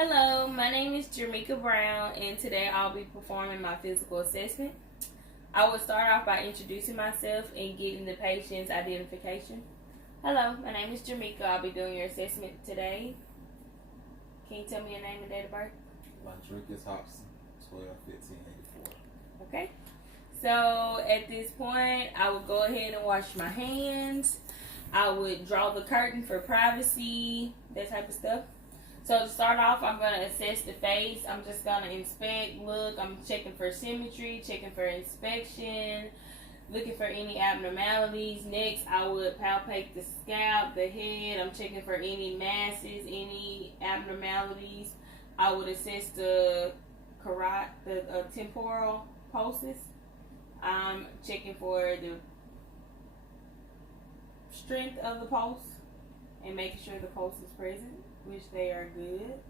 Hello, my name is Jamaica Brown, and today I'll be performing my physical assessment. I will start off by introducing myself and getting the patient's identification. Hello, my name is Jamaica. I'll be doing your assessment today. Can you tell me your name and date of birth? Rodriguez Hobson, 12/15/84. Okay. So at this point, I will go ahead and wash my hands. I would draw the curtain for privacy, that type of stuff. So to start off, I'm going to assess the face. I'm just going to inspect, look. I'm checking for symmetry, checking for inspection, looking for any abnormalities. Next, I would palpate the scalp, the head. I'm checking for any masses, any abnormalities. I would assess the temporal pulses. I'm checking for the strength of the pulse and making sure the pulse is present, which they are good.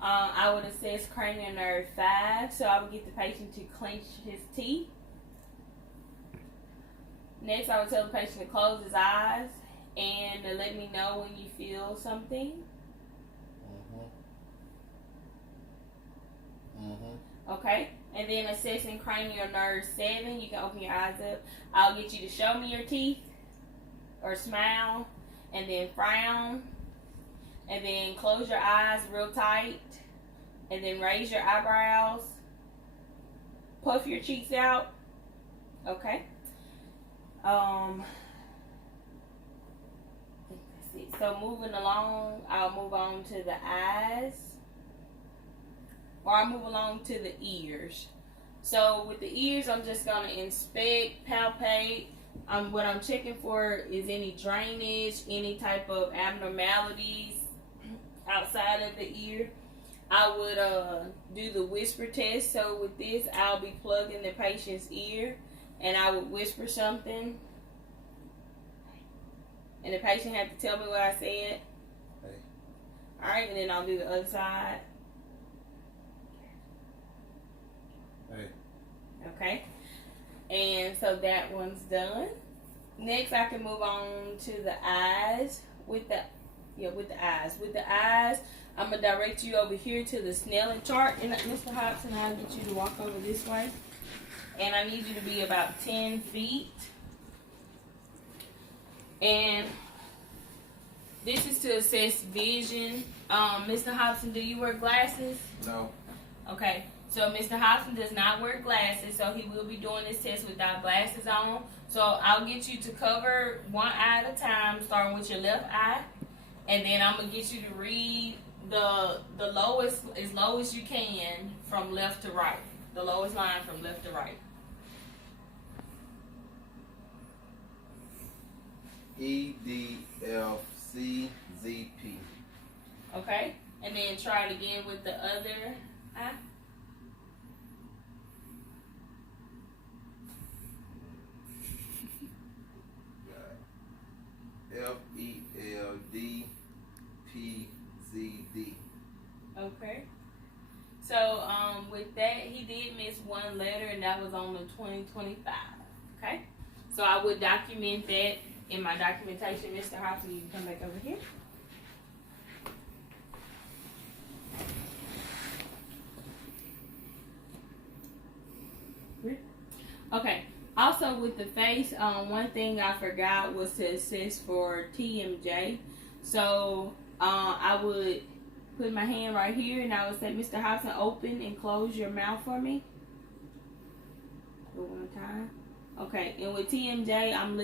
I would assess cranial nerve 5, so I would get the patient to clench his teeth. Next, I would tell the patient to close his eyes and to let me know when you feel something. Okay, and then assessing cranial nerve 7, you can open your eyes up. I'll get you to show me your teeth or smile and then frown. And then close your eyes real tight. And then raise your eyebrows. Puff your cheeks out. Okay. I think that's it. So moving along, I'll move on to the eyes. Or I'll move along to the ears. So with the ears, I'm just going to inspect, palpate. What I'm checking for is any drainage, any type of abnormalities outside of the ear. I would do the whisper test. So with this, I'll be plugging the patient's ear and I would whisper something. And the patient had to tell me what I said. Hey. Alright, and then I'll do the other side. Hey. Okay. And so that one's done. Next, I can move on to the eyes. With the eyes, I'm gonna direct you over here to the Snellen chart. And Mr. Hobson, I'll get you to walk over this way. And I need you to be about 10 feet. And this is to assess vision. Mr. Hobson, do you wear glasses? No. Okay. So Mr. Hobson does not wear glasses, so he will be doing this test without glasses on. So I'll get you to cover one eye at a time, starting with your left eye. And then I'm going to get you to read the lowest, as low as you can, from left to right. The lowest line from left to right. EDFCZP. Okay? And then try it again with the other eye. FELDPZD. Okay. So with that, he did miss one letter, and that was on the 2025. Okay. So I would document that in my documentation. Mr. Hobson, you can come back over here. Okay. Also with the face, one thing I forgot was to assess for TMJ. So I would put my hand right here and I would say, Mr. Hobson, open and close your mouth for me. One more time. Okay, and with TMJ, I'm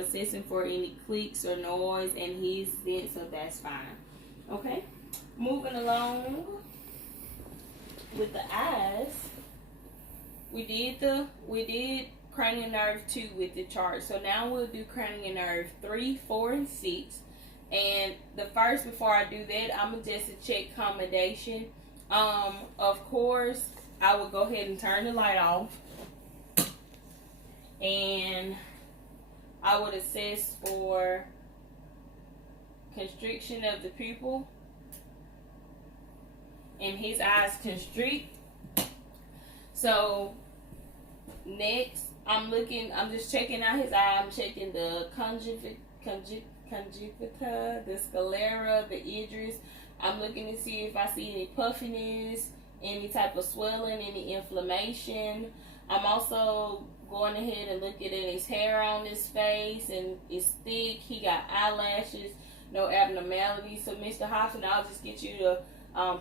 assessing for any clicks or noise, and he's in, so that's fine. Okay, moving along with the eyes, we did cranial nerve 2 with the chart. So now we'll do cranial nerve 3, 4, and 6. And before I do that, I'm gonna just check accommodation. Of course, I will go ahead and turn the light off. And I would assess for constriction of the pupil. And his eyes constrict. So next, I'm just checking out his eye. I'm checking the conjunctiva, the sclera, the iris. I'm looking to see if I see any puffiness, any type of swelling, any inflammation. I'm also going ahead and looking at his hair on his face, and it's thick. He got eyelashes, no abnormalities. So, Mr. Hobson, I'll just get you to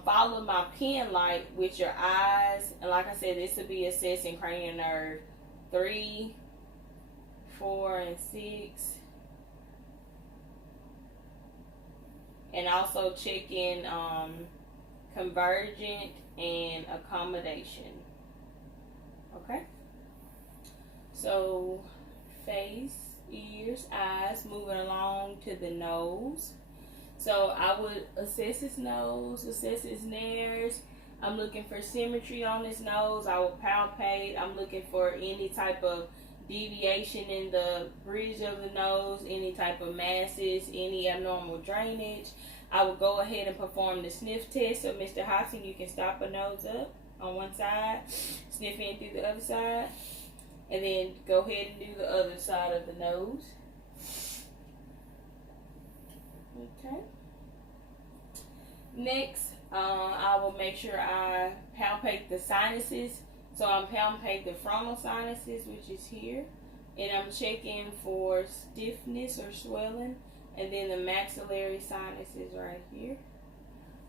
follow my pen light with your eyes. And like I said, this will be assessing cranial nerve 3, 4, and 6. And also checking convergent and accommodation. Okay? So, face, ears, eyes, moving along to the nose. So, I would assess his nose, assess his nares. I'm looking for symmetry on his nose. I will palpate. I'm looking for any type of deviation in the bridge of the nose, any type of masses, any abnormal drainage. I will go ahead and perform the sniff test. So, Mr. Hobson, you can stop a nose up on one side, sniff in through the other side, and then go ahead and do the other side of the nose. Okay. Next, I will make sure I palpate the sinuses. So I'm palpating the frontal sinuses, which is here, and I'm checking for stiffness or swelling, and then the maxillary sinuses right here.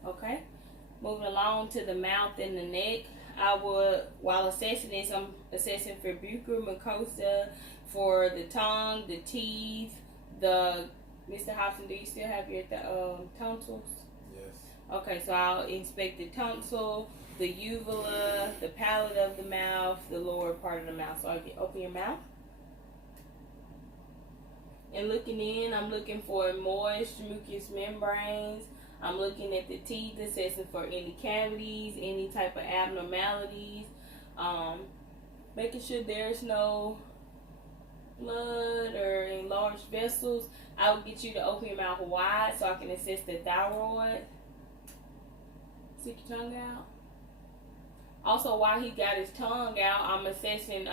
Okay. Moving along to the mouth and the neck, I would, while assessing this, I'm assessing for buccal mucosa, for the tongue, the teeth, the, Mr. Hobson, do you still have your tonsils? Yes. Okay, so I'll inspect the tonsil, the uvula, the palate of the mouth, the lower part of the mouth. So I'll open your mouth. And looking in, I'm looking for moist mucous membranes. I'm looking at the teeth, assessing for any cavities, any type of abnormalities. Making sure there's no blood or enlarged vessels. I will get you to open your mouth wide so I can assess the thyroid. Stick your tongue out. Also, while he got his tongue out, I'm assessing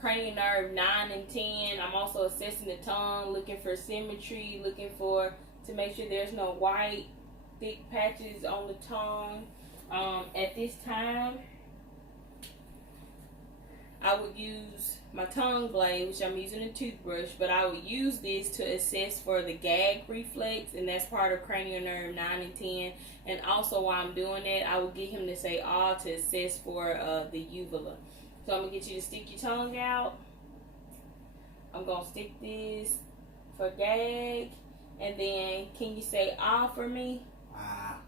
cranial nerve 9 and 10. I'm also assessing the tongue, looking for symmetry, looking for, to make sure there's no white, thick patches on the tongue. At this time, I would use my tongue blade, which I'm using a toothbrush, but I would use this to assess for the gag reflex, and that's part of cranial nerve 9 and 10. And also, while I'm doing that, I will get him to say "ah" to assess for the uvula. So I'm gonna get you to stick your tongue out. I'm gonna stick this for gag, and then can you say "ah" for me? Ah.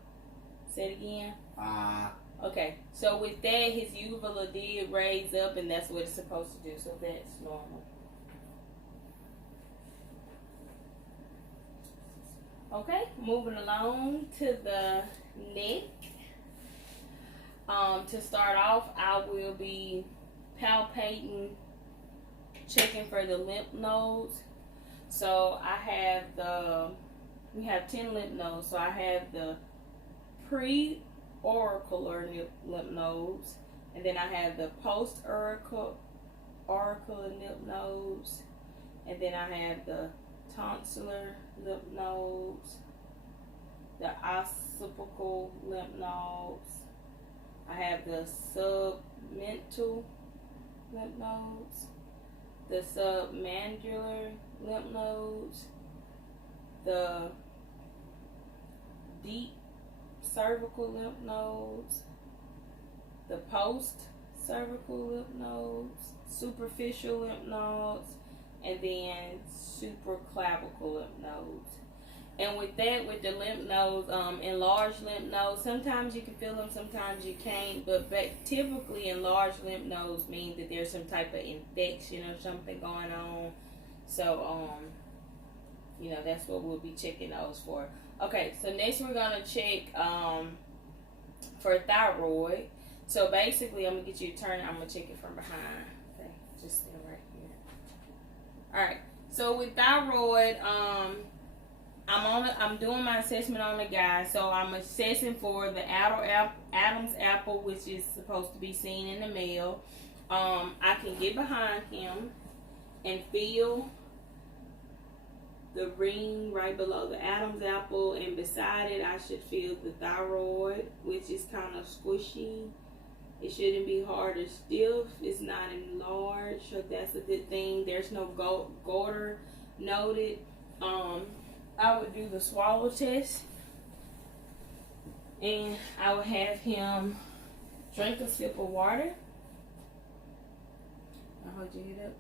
Say it again. Ah. Okay, so with that, his uvula did raise up, and that's what it's supposed to do, so that's normal. Okay, moving along to the neck. To start off, I will be palpating, checking for the lymph nodes. So I have we have 10 lymph nodes, so I have the pre-auricular lymph nodes, and then I have the post-auricular lymph nodes, and then I have the tonsillar lymph nodes, the occipital lymph nodes, I have the submental lymph nodes, the submandibular lymph nodes, the deep cervical lymph nodes, the post-cervical lymph nodes, superficial lymph nodes, and then supraclavicle lymph nodes. And with that, with the lymph nodes, enlarged lymph nodes, sometimes you can feel them, sometimes you can't, but typically enlarged lymph nodes means that there's some type of infection or something going on. So, that's what we'll be checking those for. Okay, so next we're going to check for thyroid. So basically, I'm going to get you to turn, I'm going to check it from behind. Okay, just stand right here. Alright, so with thyroid, I'm doing my assessment on the guy. So I'm assessing for the Adam's apple, which is supposed to be seen in the male. I can get behind him and feel the ring right below the Adam's apple, and beside it I should feel the thyroid, which is kind of squishy. It shouldn't be hard or stiff. It's not enlarged, so that's a good thing. There's no goiter noted. I would do the swallow test, and I would have him drink a sip of water. I'll hold your head up.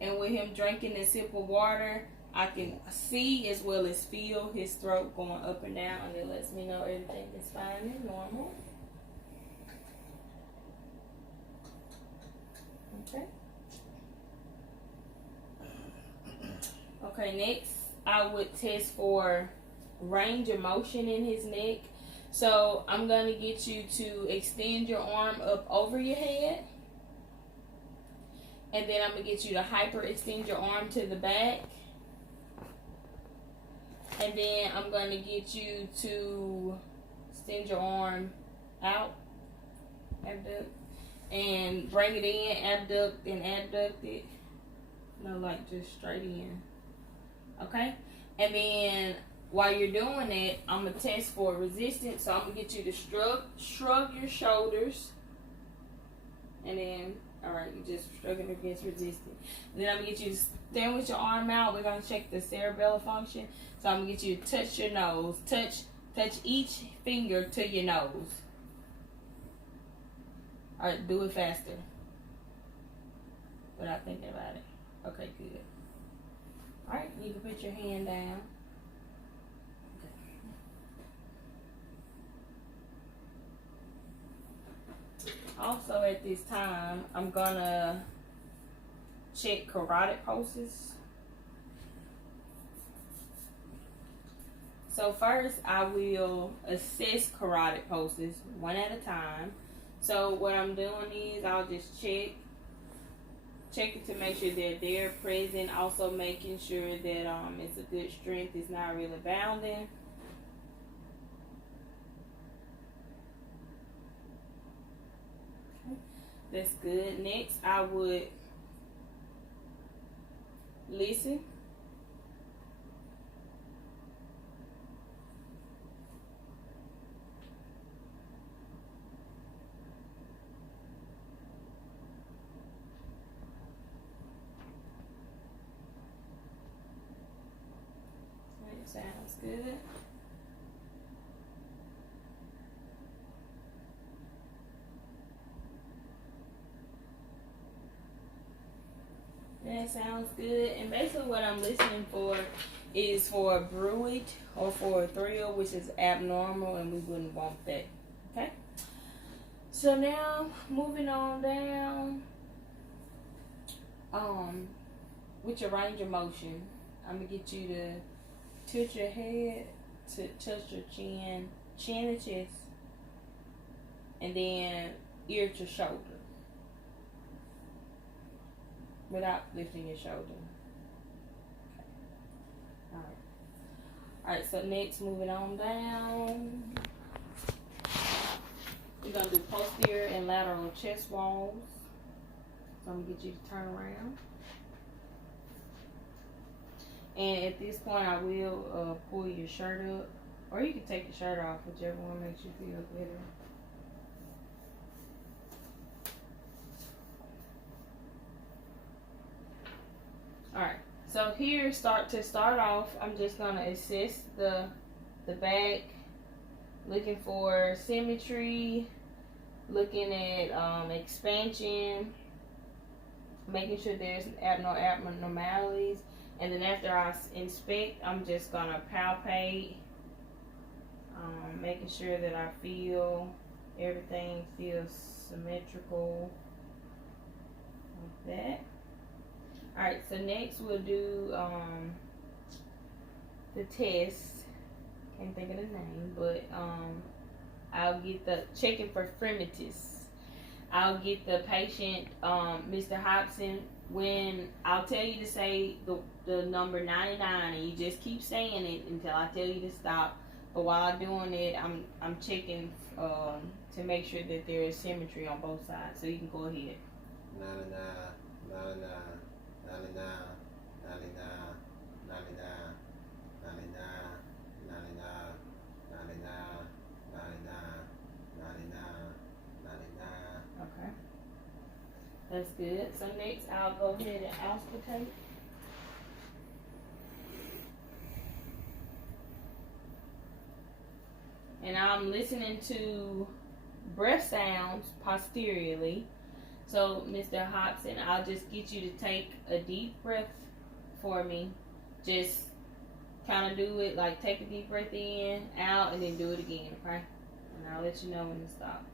And with him drinking a sip of water, I can see as well as feel his throat going up and down, and it lets me know everything is fine and normal. Okay. Okay, next I would test for range of motion in his neck. So I'm going to get you to extend your arm up over your head. And then I'm going to get you to hyper extend your arm to the back. And then I'm going to get you to extend your arm out, abduct, and bring it in, abduct and abduct it. No, like just straight in. Okay? And then while you're doing it, I'm going to test for resistance. So I'm going to get you to shrug your shoulders. And then, alright, you're just shrugging against resistance. And then I'm going to get you to stand with your arm out. We're going to check the cerebellar function. So I'm going to get you to touch your nose. Touch each finger to your nose. Alright, do it faster. Without thinking about it. Okay, good. Alright, you can put your hand down. Okay. Also at this time, I'm gonna check carotid pulses. So first, I will assess carotid pulses one at a time. So what I'm doing is I'll just check it to make sure that they're present. Also making sure that it's a good strength. It's not really bounding. Okay. That's good. Next, I would listen. Sounds good. That sounds good. And basically what I'm listening for is for a bruit or for a thrill, which is abnormal, and we wouldn't want that. Okay? So now, moving on down, with your range of motion, I'm going to get you to tilt your head to touch your chin to chest, and then ear to shoulder without lifting your shoulder. Okay. Alright, so next, moving on down, we're going to do posterior and lateral chest walls. So I'm going to get you to turn around. And at this point, I will pull your shirt up. Or you can take your shirt off, whichever one makes you feel better. Alright, so here, to start off, I'm just going to assess the back, looking for symmetry, looking at expansion, making sure there's no abnormalities. And then after I inspect, I'm just going to palpate, making sure that I feel everything feels symmetrical, like that. Alright, so next we'll do the test. Can't think of the name, but I'll get the checking for fremitus. I'll get the patient, Mr. Hobson, when I'll tell you to say the number 99, and you just keep saying it until I tell you to stop. But while I'm doing it, I'm checking to make sure that there is symmetry on both sides. So you can go ahead. 99, 99, 99, 99, 99, 99, 99, 99, 99, 99, 99. Okay. That's good. So next I'll go ahead and auscultate. And I'm listening to breath sounds posteriorly. So, Mr. Hobson, I'll just get you to take a deep breath for me. Just kind of do it like take a deep breath in, out, and then do it again, okay? And I'll let you know when to stop.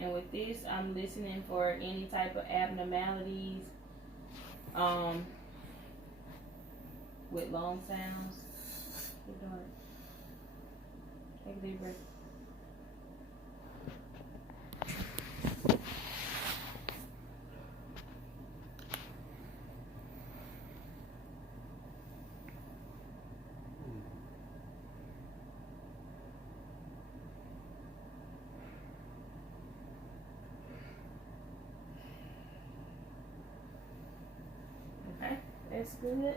And with this, I'm listening for any type of abnormalities with long sounds. Keep doing it. Take a deep breath. Okay, that's good.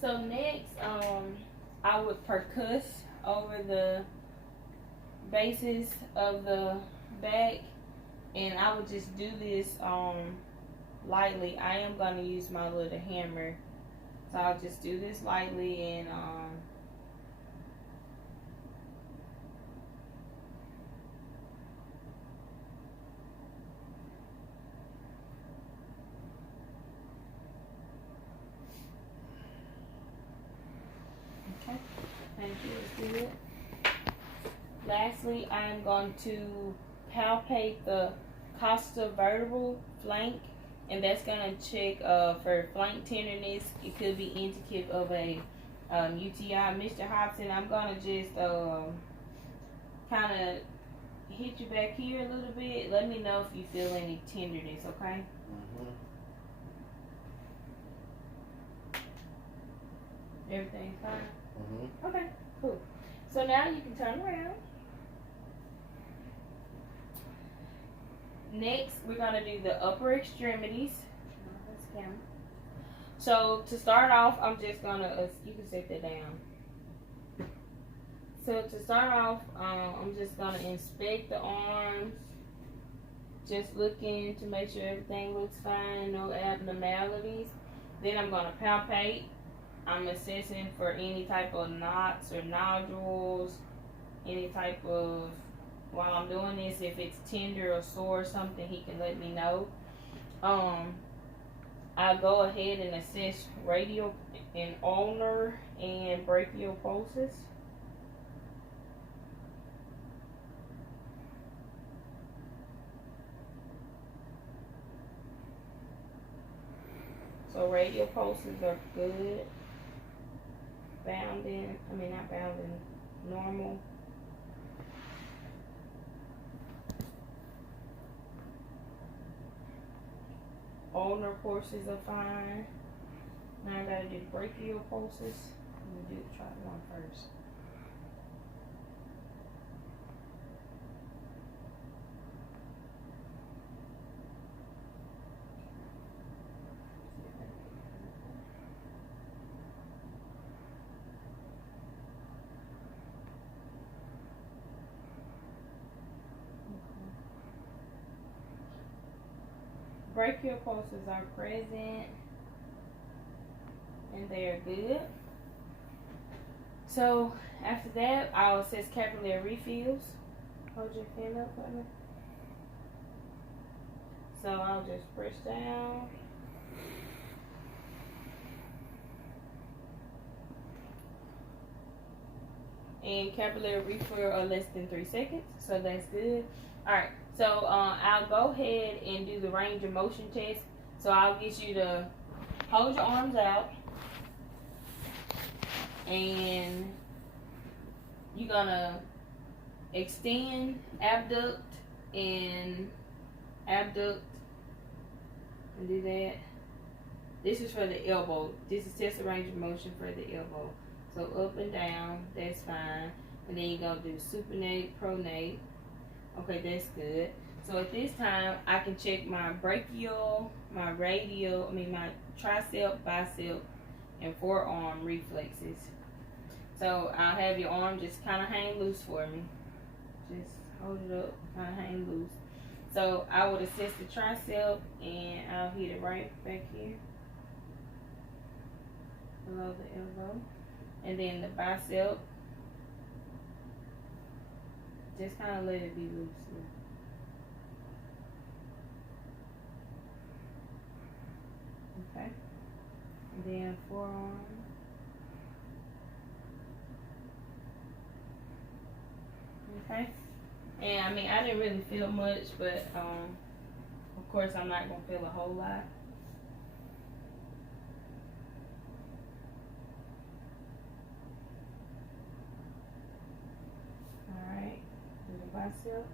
So next, I would percuss over the bases of the back, and I would just do this lightly. I am going to use my little hammer, so I'll just do this lightly and okay, thank you, it's good. Lastly, I'm going to palpate the costa vertebral flank, and that's going to check for flank tenderness. It could be indicative of a UTI. Mr. Hobson, I'm going to just kind of hit you back here a little bit. Let me know if you feel any tenderness, okay? Everything's fine? Okay, cool. So now you can turn around. Next, we're going to do the upper extremities. So to start off, I'm just going to, you can set that down. So to start off, I'm just going to inspect the arms. Just looking to make sure everything looks fine, no abnormalities. Then I'm going to palpate. I'm assessing for any type of knots or nodules, any type of, while I'm doing this, if it's tender or sore or something, he can let me know. I'll go ahead and assess radial and ulnar and brachial pulses. So radial pulses are good. Not bounding, normal. Ulnar pulses are fine. Now I gotta do brachial pulses. I'm gonna try one first. Brachial pulses are present and they are good. So after that, I'll assess capillary refills. Hold your hand up for me. So I'll just press down. And capillary refill are less than 3 seconds, so that's good. Alright, so I'll go ahead and do the range of motion test. So I'll get you to hold your arms out, and you're gonna extend, abduct, and do that. This is for the elbow. This is just a range of motion for the elbow. So up and down, that's fine. And then you're going to do supinate, pronate. Okay, that's good. So at this time, I can check my brachial, my radial, my tricep, bicep, and forearm reflexes. So I'll have your arm just kind of hang loose for me. Just hold it up, kind of hang loose. So I would assess the tricep, and I'll hit it right back here, below the elbow. And then the bicep, just kind of let it be loose. Okay. And then forearm. Okay. And I didn't really feel much, but of course I'm not gonna feel a whole lot. Alright, do the bicep.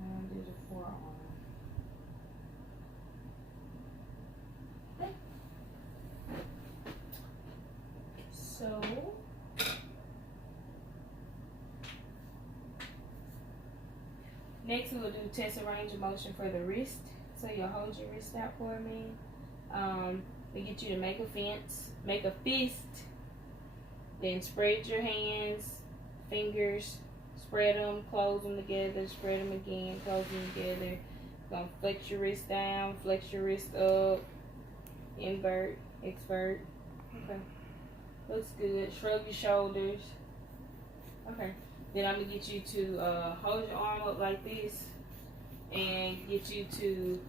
And do the forearm. Okay. So next we will do test a range of motion for the wrist. So you'll hold your wrist out for me. We get you to make a fist, then spread your hands, fingers, spread them, close them together, spread them again, close them together. Gonna flex your wrist down, flex your wrist up, invert, expert. Okay, looks good. Shrug your shoulders. Okay, then I'm gonna get you to hold your arm up like this and get you to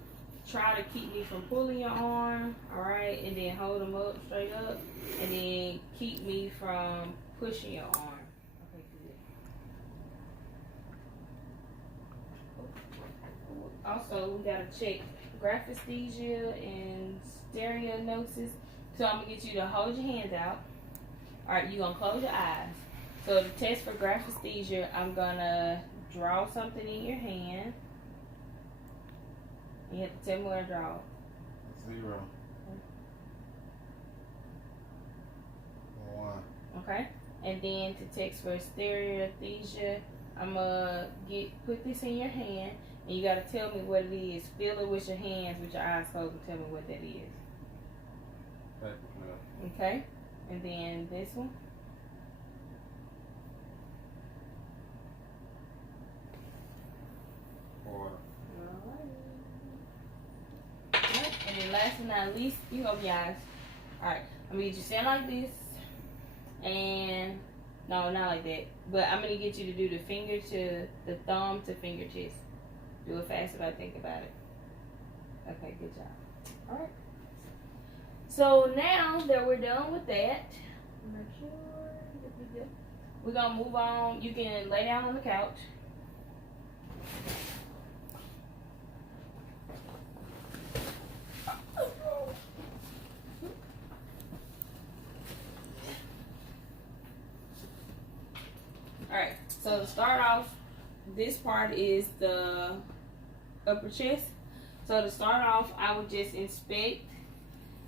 try to keep me from pulling your arm, all right, and then hold them up, straight up, and then keep me from pushing your arm. Okay, good. Also, we gotta check graphesthesia and stereognosis. So I'm gonna get you to hold your hands out. All right, you're gonna close your eyes. So to test for graphesthesia, I'm gonna draw something in your hand. You have to tell me where to draw. 0. 1. Okay? And then to text for stereothesia, I'm gonna put this in your hand, and you gotta tell me what it is. Feel it with your hands, with your eyes closed, and tell me what that is. Okay? And then this one. And then last but not least, you open your eyes. Alright, I'm gonna get you to stand like this. And, no, not like that. But I'm gonna get you to do the thumb to fingertips. Do it fast if I think about it. Okay, good job. Alright. So now that we're done with that, make sure we're gonna move on. You can lay down on the couch. Alright, so to start off, this part is the upper chest. So to start off, I would just inspect.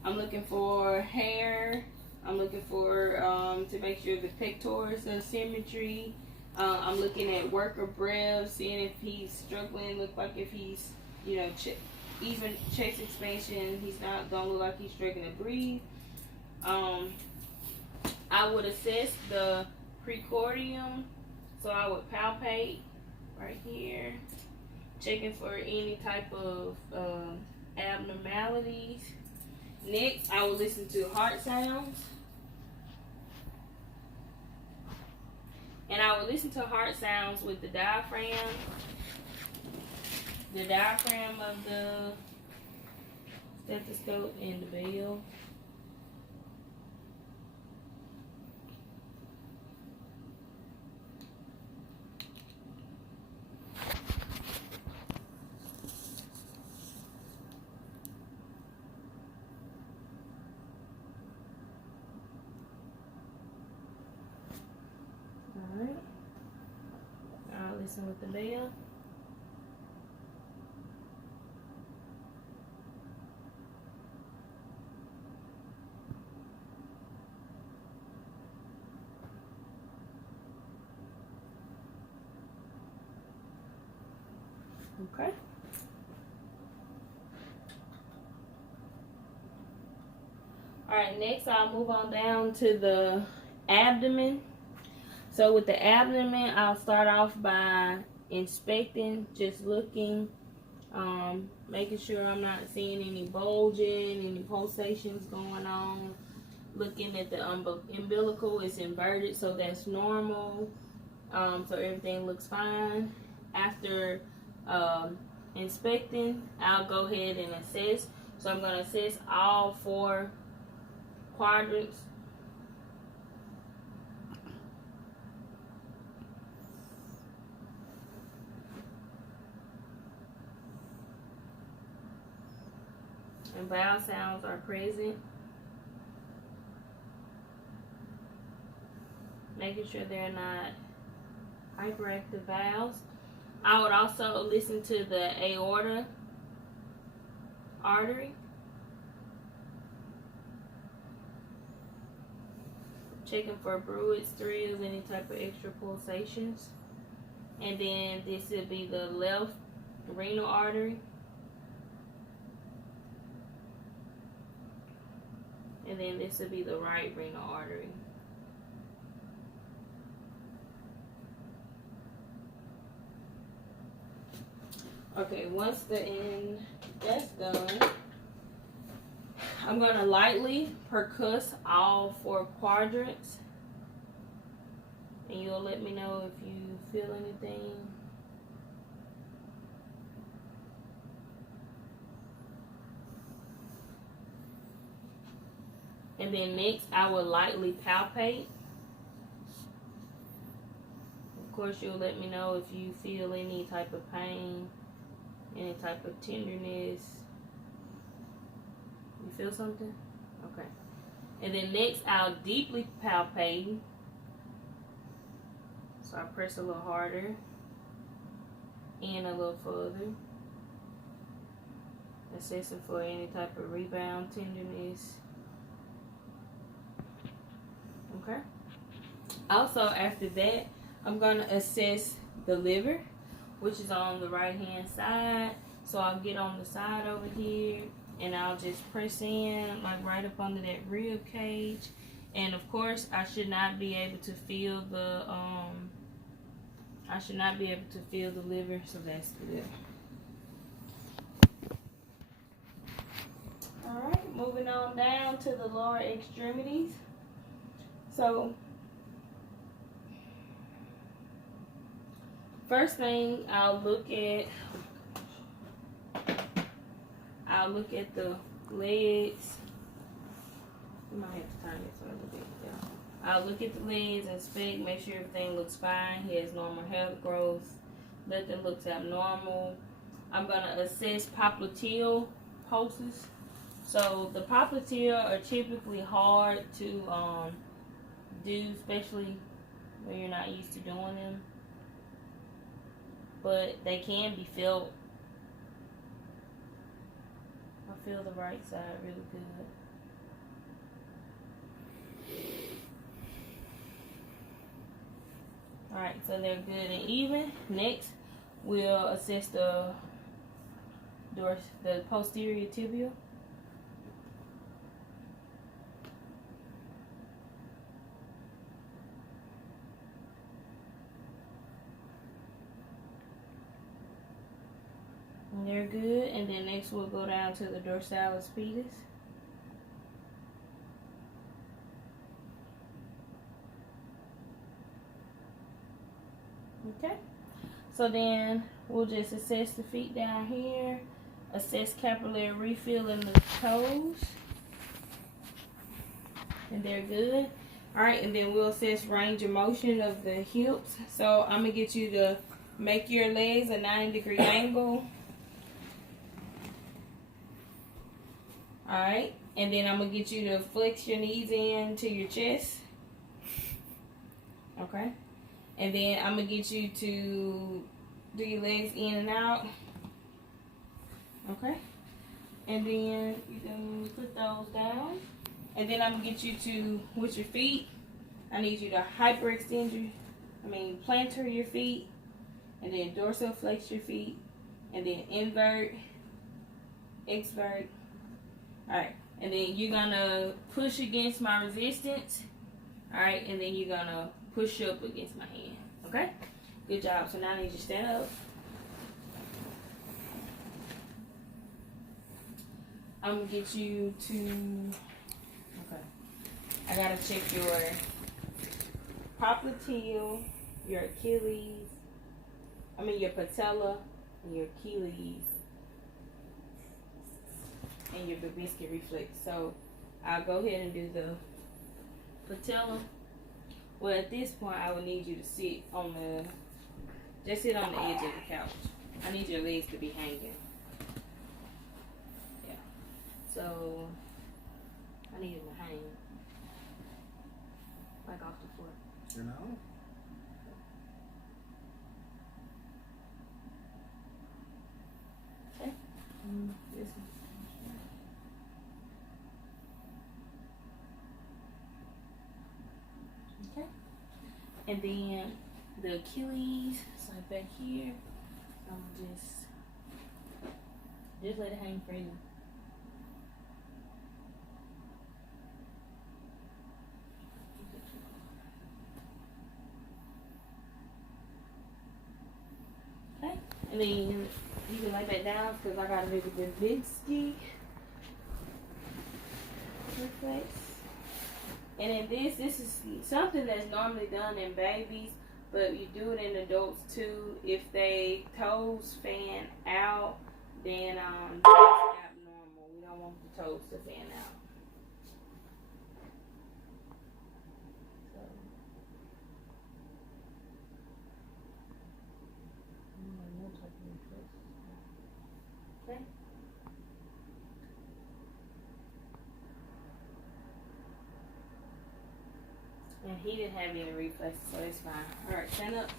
I'm looking for hair. I'm looking for to make sure the pectorals are symmetry. I'm looking at worker breath, seeing if he's struggling. Look like if he's, even chest expansion, he's not gonna look like he's struggling to breathe. I would assess the precordium, so I would palpate right here, checking for any type of abnormalities. Next, I will listen to heart sounds. And I will listen to heart sounds with the diaphragm of the stethoscope and the bell. Alright. I'll listen with the bell. Okay. Alright, next I'll move on down to the abdomen. So with the abdomen, I'll start off by inspecting, just looking, making sure I'm not seeing any bulging, any pulsations going on. Looking at the umbilical, it's inverted, so that's normal. So everything looks fine. After inspecting, I'll go ahead and assess. So I'm going to assess all 4 quadrants. And vowel sounds are present. Making sure they're not hyperactive vowels. I would also listen to the aorta artery. Checking for bruits, thrills, any type of extra pulsations. And then this will be the left renal artery. And then this will be the right renal artery. Okay, once that's done, I'm going to lightly percuss all 4 quadrants. And you'll let me know if you feel anything. And then next, I will lightly palpate. Of course, you'll let me know if you feel any type of pain, any type of tenderness. You feel something? Okay. And then next, I'll deeply palpate. So I press a little harder and a little further. Assessing for any type of rebound tenderness. Okay. Also, after that, I'm going to assess the liver, which is on the right hand side. So I'll get on the side over here and I'll just press in like right up under that rib cage. And of course, I should not be able to feel the liver, so that's good. Alright, moving on down to the lower extremities. So first thing I'll look at the legs. You might have to turn this a little bit. Yeah. I'll look at the legs, inspect, make sure everything looks fine. He has normal hair growth. Nothing looks abnormal. I'm going to assess popliteal pulses. So the popliteal are typically hard to do, especially when you're not used to doing them. But they can be felt. I feel the right side really good. Alright, so they're good and even. Next, we'll assess the posterior tibial. And they're good. And then next we'll go down to the dorsalis pedis. Okay. So then we'll just assess the feet down here. Assess capillary refill in the toes. And they're good. Alright, and then we'll assess range of motion of the hips. So I'm going to get you to make your legs a 90-degree angle. Alright, and then I'm going to get you to flex your knees into your chest. Okay. And then I'm going to get you to do your legs in and out. Okay. And then you can put those down. And then I'm going to get you to, with your feet, I need you to plantar your feet. And then dorsal flex your feet. and then invert, exvert. Alright, and then you're gonna push against my resistance. Alright, and then you're gonna push up against my hand. Okay? Good job. So now I need you to stand up. I'm gonna get you to, okay. I gotta check your popliteal, your Achilles, your patella, and your Achilles, and your Babinski reflex. So I'll go ahead and do the patella. Well, at this point, I will need you to sit on just sit on the edge of the couch. I need your legs to be hanging. Yeah. So I need them to hang like off the floor. You know? Okay. This one. Okay. And then the Achilles, so back here, I'm gonna just let it hang freely. Okay, and then you can lay back down because I got a big Babinski reflex. And then this is something that's normally done in babies, but you do it in adults too. If they toes fan out, then that's abnormal. We don't want the toes to fan out. Okay. And he didn't have any reflexes, so it's fine. Alright, stand up.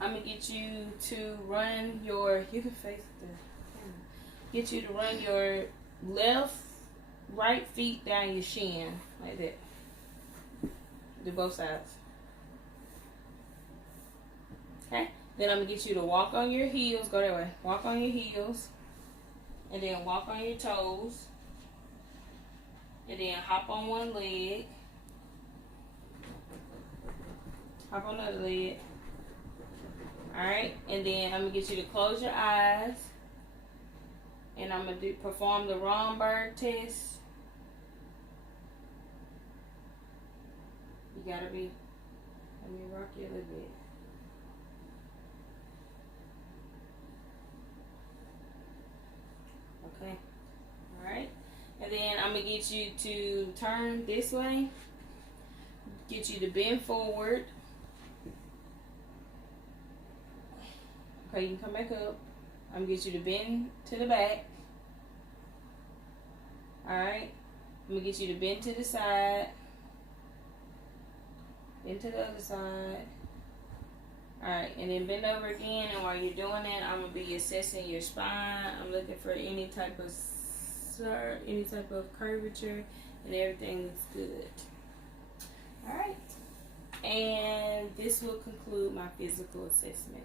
I'm gonna get you to run your, you can face the camera. Get you to run your right feet down your shin, like that. Do both sides. Okay? Then I'm gonna get you to walk on your heels, go that way. Walk on your heels. And then walk on your toes. And then hop on one leg. Hop on the other leg. Alright, and then I'm going to get you to close your eyes. And I'm going to perform the Romberg test. You got to be, let me rock you a little bit. Okay, alright. And then I'm going to get you to turn this way. Get you to bend forward. Okay, you can come back up. I'm going to get you to bend to the back. Alright. I'm going to get you to bend to the side. Bend to the other side. Alright, and then bend over again. And while you're doing that, I'm going to be assessing your spine. I'm looking for any type of curvature, and everything looks good. Alright. And this will conclude my physical assessment.